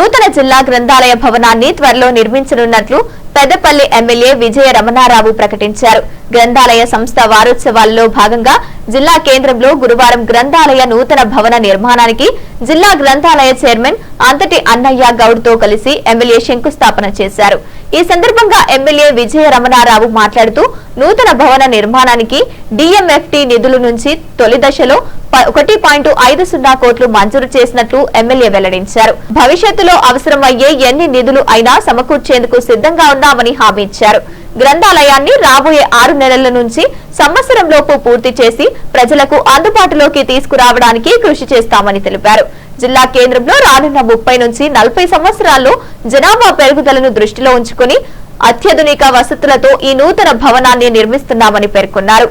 నూతన జిల్లా గ్రంథాలయ భవనాన్ని త్వరలో నిర్మించనున్నట్లు పెద్దపల్లి ఎమ్మెల్యే విజయ రమణారావు ప్రకటించారు. గ్రంథాలయ సంస్థ వారోత్సవాల్లో భాగంగా జిల్లా కేంద్రంలో గురువారం గ్రంథాలయ నూతన భవన నిర్మాణానికి జిల్లా గ్రంథాలయ చైర్మన్ అంతటి అన్నయ్య గౌడ్తో కలిసి ఎమ్మెల్యే శంకుస్థాపన చేశారు. ఈ సందర్భంగా ఎమ్మెల్యే విజయ రమణారావు మాట్లాడుతూ నూతన భవన నిర్మాణానికి డిఎంఎఫ్టి నిధుల నుంచి తొలి దశలో ఒకటి పాయింట్ ఐదు సున్నా కోట్లు మంజూరు చేసినట్లు ఎమ్మెల్యే వెల్లడించారు. భవిష్యత్తులో అవసరమయ్యే ఎన్ని నిధులు అయినా సమకూర్చేందుకు సిద్ధంగా ఉన్నామని హామీ ఇచ్చారు. గ్రంథాలయాన్ని రాబోయే ఆరు నెలల నుంచి సంవత్సరంలోపు పూర్తి చేసి ప్రజలకు అందుబాటులోకి తీసుకురావడానికి కృషి చేస్తామని తెలిపారు. జిల్లా కేంద్రంలో రానున్న ముప్పై నుంచి నలభై సంవత్సరాల్లో జనాభా పెరుగుదలను దృష్టిలో ఉంచుకుని అత్యాధునిక వసతులతో ఈ నూతన భవనాన్ని నిర్మిస్తున్నామని పేర్కొన్నారు.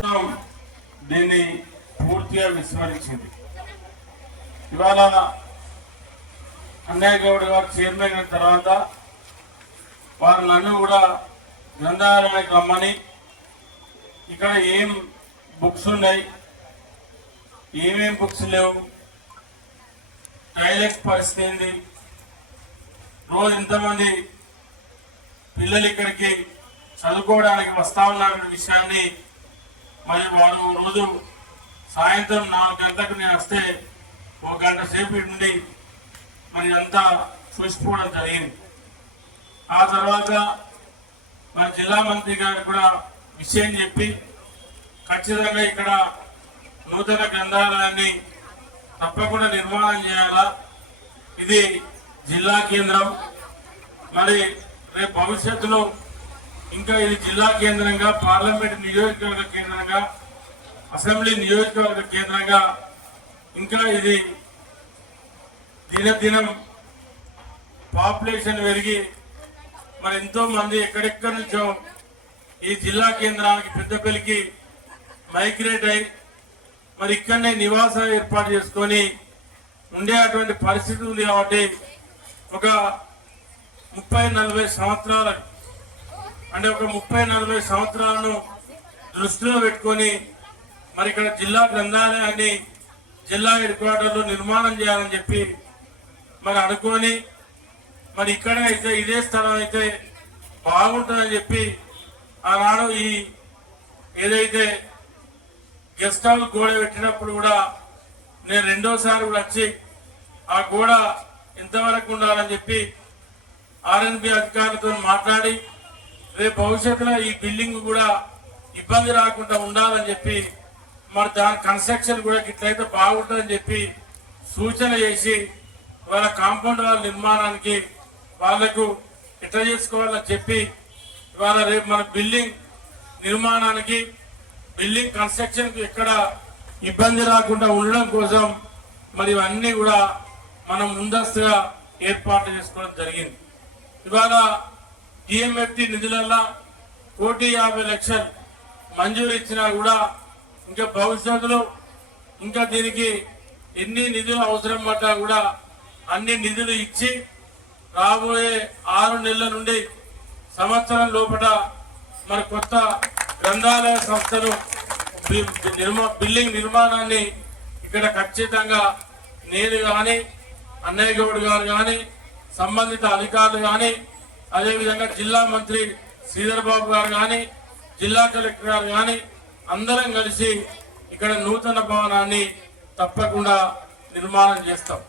అన్నయ్య గౌడ్ గారు చైర్మన్ అయిన తర్వాత వారు నన్ను కూడా గ్రంథాలయానికి రమ్మని ఇక్కడ ఏం బుక్స్ ఉన్నాయి? ఏమేం బుక్స్ లేవు? టాయిలెట్ పరిస్థితి ఏంది? రోజు ఇంతమంది పిల్లలు ఇక్కడికి చదువుకోవడానికి వస్తా ఉన్నారన్న విషయాన్ని మరి వారు రోజు సాయంత్రం నాలుగు గంటలకు నేను వస్తే ఒక గంట సేపు ఉండి నుండి మరి అంతా చూసిపోవడం జరిగింది. ఆ తర్వాత మన జిల్లా మంత్రి గారు కూడా విషయం చెప్పి ఖచ్చితంగా ఇక్కడ నూతన గ్రంథాలయాన్ని తప్పకుండా నిర్మాణం చేయాలా? ఇది జిల్లా కేంద్రం. మరి రేపు భవిష్యత్తులో ఇంకా ఇది జిల్లా కేంద్రంగా పార్లమెంట్ నియోజకవర్గ కేంద్రంగా అసెంబ్లీ నియోజకవర్గ కేంద్రంగా ఇంకా ఇది దినదినం పాపులేషన్ పెరిగి మరి ఎంతో మంది ఎక్కడెక్కడి నుంచో ఈ జిల్లా కేంద్రానికి పెద్దపల్లికి మైగ్రేట్ అయి మరి ఇక్కడనే నివాసం ఏర్పాటు చేసుకొని ఉండేటువంటి పరిస్థితి ఉంది కాబట్టి ఒక ముప్పై నలభై సంవత్సరాల అంటే ఒక ముప్పై నలభై సంవత్సరాలను దృష్టిలో పెట్టుకొని మరి ఇక్కడ జిల్లా గ్రంథాలయాన్ని జిల్లా హెడ్ క్వార్టర్లో నిర్మాణం చేయాలని చెప్పి మరి అనుకొని మరి ఇక్కడే అయితే ఇదే స్థలం అయితే బాగుంటుందని చెప్పి ఆనాడు ఈ ఏదైతే గెస్ట్ హౌస్ గోడ పెట్టినప్పుడు కూడా నేను రెండోసారి కూడా వచ్చి ఆ గోడ ఎంతవరకు ఉండాలని చెప్పి ఆర్ఎన్బి అధికారులతో మాట్లాడి రేపు భవిష్యత్తులో ఈ బిల్డింగ్ కూడా ఇబ్బంది రాకుండా ఉండాలని చెప్పి మరి దాని కన్స్ట్రక్షన్ కూడా ఇట్లయితే బాగుంటుందని చెప్పి సూచన చేసి వాళ్ళ కాంపౌండ్ వాళ్ళ నిర్మాణానికి వాళ్ళకు ఎట్లా చేసుకోవాలని చెప్పి ఇవాళ రేపు మన బిల్డింగ్ నిర్మాణానికి బిల్డింగ్ కన్స్ట్రక్షన్కి ఎక్కడ ఇబ్బంది రాకుండా ఉండడం కోసం మరి ఇవన్నీ కూడా మనం ముందస్తుగా ఏర్పాటు చేసుకోవడం జరిగింది. ఇవాళ డిఎంఎఫ్టి నిధులల్లో కోటి యాభై లక్షలు మంజూరు ఇచ్చినా కూడా ఇంకా భవిష్యత్తులో ఇంకా దీనికి ఎన్ని నిధులు అవసరం పడ్డా కూడా అన్ని నిధులు ఇచ్చి రాబోయే ఆరు నెలల నుండి సంవత్సరం లోపల మన కొత్త గ్రంథాలయ సంస్థను నిర్మా బిల్డింగ్ నిర్మాణాన్ని ఇక్కడ ఖచ్చితంగా నేను కానీ అన్నయ్య గౌడ్ గారు కానీ సంబంధిత అధికారులు కానీ అదేవిధంగా జిల్లా మంత్రి శ్రీధర్ బాబు గారు కానీ జిల్లా కలెక్టర్ గారు కానీ అందరం కలిసి ఇక్కడ నూతన భవనాన్ని తప్పకుండా నిర్మాణం చేస్తాం.